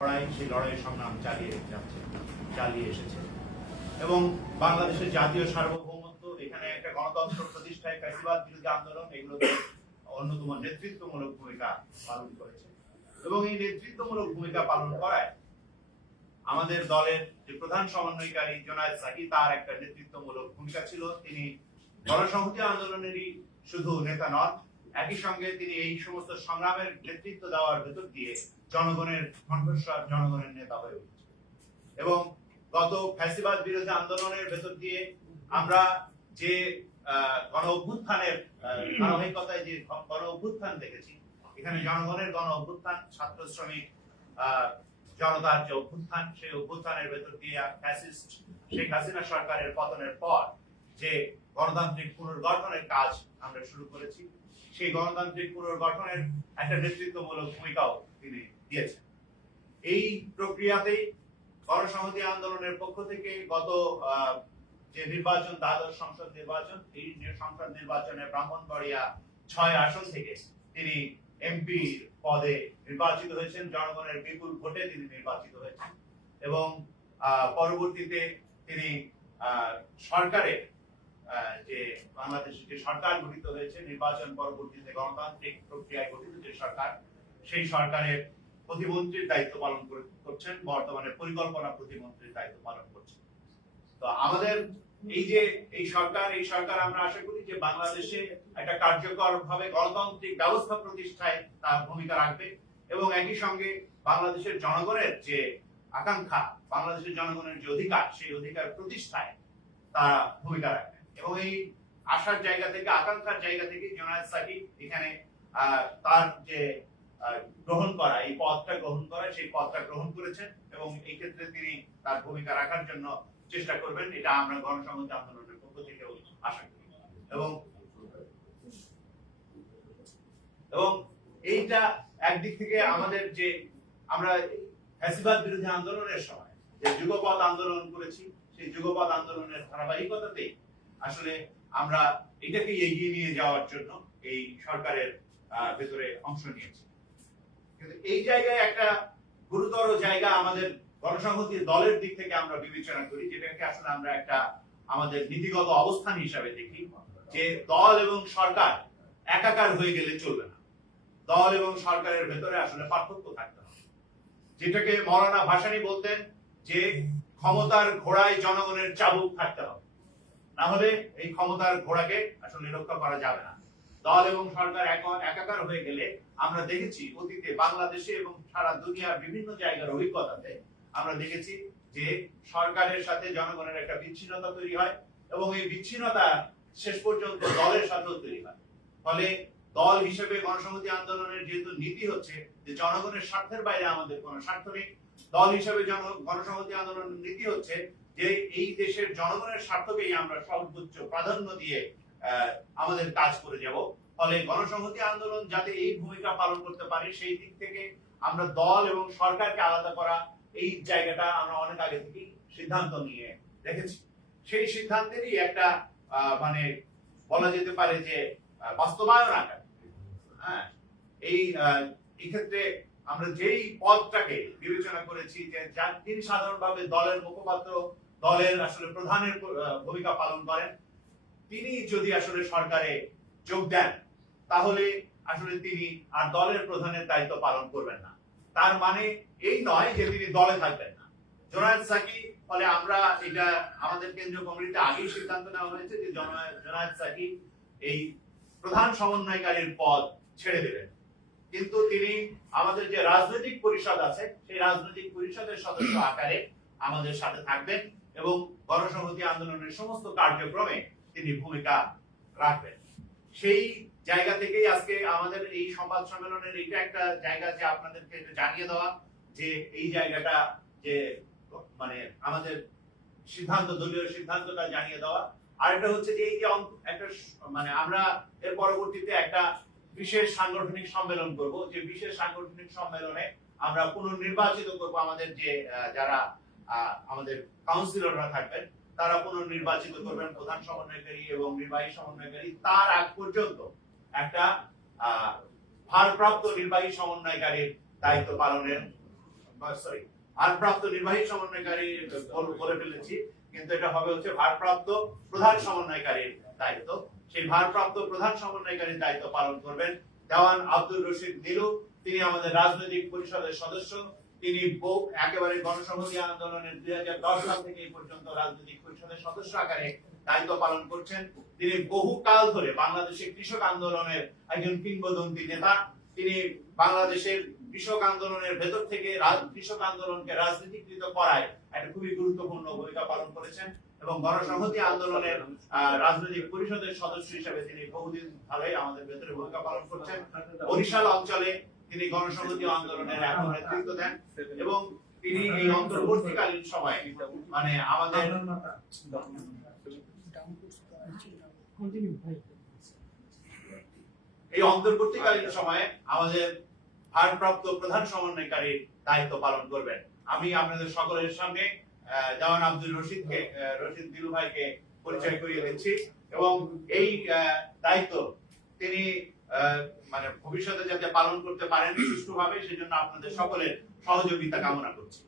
সেই লড়াই সংগ্রাম চালিয়ে এসেছে এবং বাংলাদেশের জাতীয় সার্বভৌমত্ব, এখানে একটা গণতন্ত্র প্রতিষ্ঠায় ফ্যাসিবাদ বিরোধী আন্দোলন এগুলোতে অন্যতম নেতৃত্বমূলক ভূমিকা পালন করেছে এবং এই নেতৃত্বমূলক ভূমিকা পালন করায় আমাদের দলের যে প্রধান সমন্বয়কারী জোনায়েদ সাকি, তার একটা নেতৃত্বমূলক ভূমিকা ছিল। তিনি গণসংহতি আন্দোলনেরই শুধু নেতা নন, একই সঙ্গে তিনি এই সমস্ত সংগ্রামের নেতৃত্ব দেওয়ার ভেতর দিয়ে জনগণের কণ্ঠস্বর, জনগণের নেতা হয়ে উঠেছে। এবং গত ফ্যাসিবাদ বিরোধী আন্দোলনের ভেতর দিয়ে আমরা যে গণ অভ্যুত্থানের ধারাবাহিকতায় যে গণ অভ্যুত্থান দেখেছি, এখানে জনগণের গণ অভ্যুত্থান, ছাত্র শ্রমিক জনতার যে অভ্যুত্থান, সেই অভ্যুত্থানের ভেতর দিয়ে ফ্যাসিস্ট শেখ হাসিনা সরকারের পতনের পর যে গণতান্ত্রিক পুনর্গঠনের কাজ আমরা শুরু করেছি, সেই গণতান্ত্রিক পুনর্গঠনের একটা নেতৃত্বমূলক ভূমিকাও তিনি দিয়েছেন। এই প্রক্রিয়াতেই গণসংহতি আন্দোলনের পক্ষ থেকে গত যে নির্বাচন, দ্বাদশ সংসদ নির্বাচন, এই সংসদ নির্বাচনে ব্রাহ্মণবাড়িয়া 6 আসন থেকে তিনি এমপি পদে নির্বাচিত হয়েছেন। জনগণের বিপুল ভোটে তিনি নির্বাচিত হয়েছেন এবং পরবর্তীতে তিনি সরকারের যে বাংলাদেশে যে সরকার গঠিত হয়েছে, নির্বাচন পরবর্তীতে গণতান্ত্রিক প্রক্রিয়ায় গঠিত যে সরকার, সেই সরকারের প্রতিমন্ত্রীর দায়িত্ব পালন করছেন, বর্তমানে পরিকল্পনা প্রতিমন্ত্রীর দায়িত্ব পালন করছেন। তো আমাদের এই সরকার আমরা আশা করি যে বাংলাদেশে একটা কার্যকর ভাবে গণতান্ত্রিক ব্যবস্থা প্রতিষ্ঠায় তার ভূমিকা রাখবে এবং একই সঙ্গে বাংলাদেশের জনগণের যে আকাঙ্ক্ষা, বাংলাদেশের জনগণের যে অধিকার, সেই অধিকার প্রতিষ্ঠায় তারা ভূমিকা রাখবে। এবং এই আশার জায়গা থেকে, আকাঙ্ক্ষার জায়গা থেকে জোনায়েদ সাকি এখানে তার যে গ্রহণ করা, এই পদটা গ্রহণ করা, সেই পদটা গ্রহণ করেছেন এবং এই ক্ষেত্রে তিনি তার ভূমিকা রাখার জন্য চেষ্টা করবেন, এটা আমরা গণসংহতি আন্দোলনের পক্ষ থেকেও আশা করি। এবং এইটা একদিক থেকে আমাদের যে আমরা ফ্যাসিবাদ বিরোধী আন্দোলনের সময় যে যুগপৎ আন্দোলন করেছি, সেই যুগপৎ আন্দোলনের ধারাবাহিকতাতেই আসলে আমরা এটাকে এগিয়ে নিয়ে যাওয়ার জন্য এই সরকারের ভেতরে অংশ নিয়েছি। কিন্তু এই জায়গায় একটা গুরুতর জায়গা আমাদের গণসংহতির দলের দিক থেকে আমরা বিবেচনা করি, যেটাকে আসলে আমরা একটা আমাদের নীতিগত অবস্থান হিসাবে দেখি, যে দল এবং সরকার একাকার হয়ে গেলে চলবে না। দল এবং সরকারের ভেতরে আসলে পার্থক্য থাকতে হবে। যেটাকে মৌলানা ভাসানী বলতেন যে ক্ষমতার ঘোড়ায় জনগণের চাবুক থাকতে হবে, না হলে এই ক্ষমতার ঘোড়াকে আসলে রক্ষা করা যাবে না। দল এবং সরকার একাকার হয়ে গেলে আমরা দেখেছি অতীতে বাংলাদেশে এবং সারা দুনিয়ার বিভিন্ন জায়গার অভিজ্ঞতাতে আমরা দেখেছি যে সরকারের সাথে জনগণের একটা বিচ্ছিন্নতা তৈরি হয় এবং এই বিচ্ছিন্নতা শেষ পর্যন্ত দলের সাথেও তৈরি হয়। ফলে দল হিসেবে গণসংহতি আন্দোলনের যেহেতু নীতি হচ্ছে যে জনগণের স্বার্থের বাইরে আমাদের কোনো স্বার্থ নেই, দল হিসেবে গণসংহতি আন্দোলনের নীতি হচ্ছে যে এই দেশের জনগণের স্বার্থকেই আমরা সর্বোচ্চ প্রাধান্য দিয়ে আমাদের কাজ করে যাব। ফলে গণসংহতি আন্দোলন যাতে এই ভূমিকা পালন করতে পারে, সেই দিক থেকে আমরা দল এবং সরকারকে আলাদা করা, এই জায়গাটা আমরা অনেক আগে থেকেই সিদ্ধান্ত নিয়ে রেখেছি। সেই সিদ্ধান্তেরই একটা মানে বলা যেতে পারে যে বাস্তবায়ন আকার। হ্যাঁ, এই ক্ষেত্রে আমরা যেই পদটাকে বিবেচনা করেছি যে তিনি সাধারণভাবে দলের মুখপাত্র, দলের আসলে প্রধানের ভূমিকা পালন করেন, তিনি যদি আসলে সরকারে যোগ দেন তাহলে আসলে তিনি আর দলের প্রধানের দায়িত্ব পালন করবেন না। তার মানে এই নয় যে তিনি দলে থাকবেন না। জোনায়েদ সাকি, ফলে আমরা এটা আমাদের কেন্দ্রীয় কমিটিতে আগেই সিদ্ধান্ত নেওয়া হয়েছে যে জোনায়েদ সাকি এই প্রধান সমন্বয়কারীর পদ ছেড়ে দেবেন, কিন্তু তিনি আমাদের যে রাজনৈতিক পরিষদ আছে, সেই রাজনৈতিক পরিষদের সদস্য আকারে আমাদের সাথে থাকবেন এবং গণসংহতি আন্দোলনের সমস্ত কার্যক্রমে তিনি ভূমিকা রাখবেন। সেই জায়গা থেকেই আজকে আমাদের এই সংবাদ সম্মেলনের এইটা একটা জায়গা যে আপনাদেরকে জানিয়ে দেওয়া যে এই জায়গাটা যে মানে আমাদের সিদ্ধান্ত, দলীয় সিদ্ধান্তটা জানিয়ে দেওয়া। আর এটা হচ্ছে যে এই যে একটা মানে আমরা এর পরবর্তীতে একটা বিশেষ সাংগঠনিক সম্মেলন করব, যে বিশেষ সাংগঠনিক সম্মেলনে আমরা পুনর্নির্বাচিত করব আমাদের যে যারা আমাদের কাউন্সিলররা থাকবেন, তারা পুনর্নির্বাচিত করবেন প্রধান সমন্বয়কারী এবং নির্বাহী সমন্বয়কারী। তার আগ পর্যন্ত একটা ভারপ্রাপ্ত নির্বাহী সমন্বয়কারীর দায়িত্ব পালনের সরি ভারপ্রাপ্ত নির্বাহী সমন্বয়কারী বলে ফেলেছি, কিন্তু এটা হবে হচ্ছে ভারপ্রাপ্ত প্রধান সমন্বয়কারীর দায়িত্ব। সেই ভারপ্রাপ্ত প্রধান সমন্বয়কারীর দায়িত্ব পালন করবেন দেওয়ান আব্দুর রশিদ নীলু। তিনি আমাদের রাজনৈতিক পরিষদের সদস্য। তিনি একেবারে গণসংহতি আন্দোলনের 2010 সাল থেকে এই পর্যন্ত রাজনৈতিক পরিষদের সদস্য আকারে দায়িত্ব পালন করছেন। তিনি বহু কাল ধরে বাংলাদেশের কৃষক আন্দোলনের একজন কিংবদন্তি নেতা। তিনি বাংলাদেশের কৃষক আন্দোলনের ভেতর থেকে কৃষক আন্দোলনকে রাজনীতিকৃত করায় একটা খুবই গুরুত্বপূর্ণ ভূমিকা পালন করেছেন এবং গণসংহতি আন্দোলনের রাজনৈতিক পরিষদের সদস্য হিসেবে তিনি বহুদিন ধরে আমাদের ভেতরে ভূমিকা পালন করছেন। বরিশাল অঞ্চলে তিনি গণসংহতি আন্দোলনের এখন নেতৃত্ব দেন এবং তিনি এই অন্তর্বর্তীকালীন সময়ে মানে আমাদের এই অন্তর্বর্তীকালীন সময়ে আমাদের ভারপ্রাপ্ত প্রধান সমন্বয়কারীর দায়িত্ব পালন করবেন। আমি আপনাদের সকলের সঙ্গে দেওয়ান আব্দুর রশিদ নীলু ভাইকে পরিচয় করিয়ে দিচ্ছি এবং এই দায়িত্ব তিনি মানে ভবিষ্যতে যাতে পালন করতে পারেন সুষ্ঠুভাবে, সেজন্য আপনাদের সকলের সহযোগিতা কামনা করছি।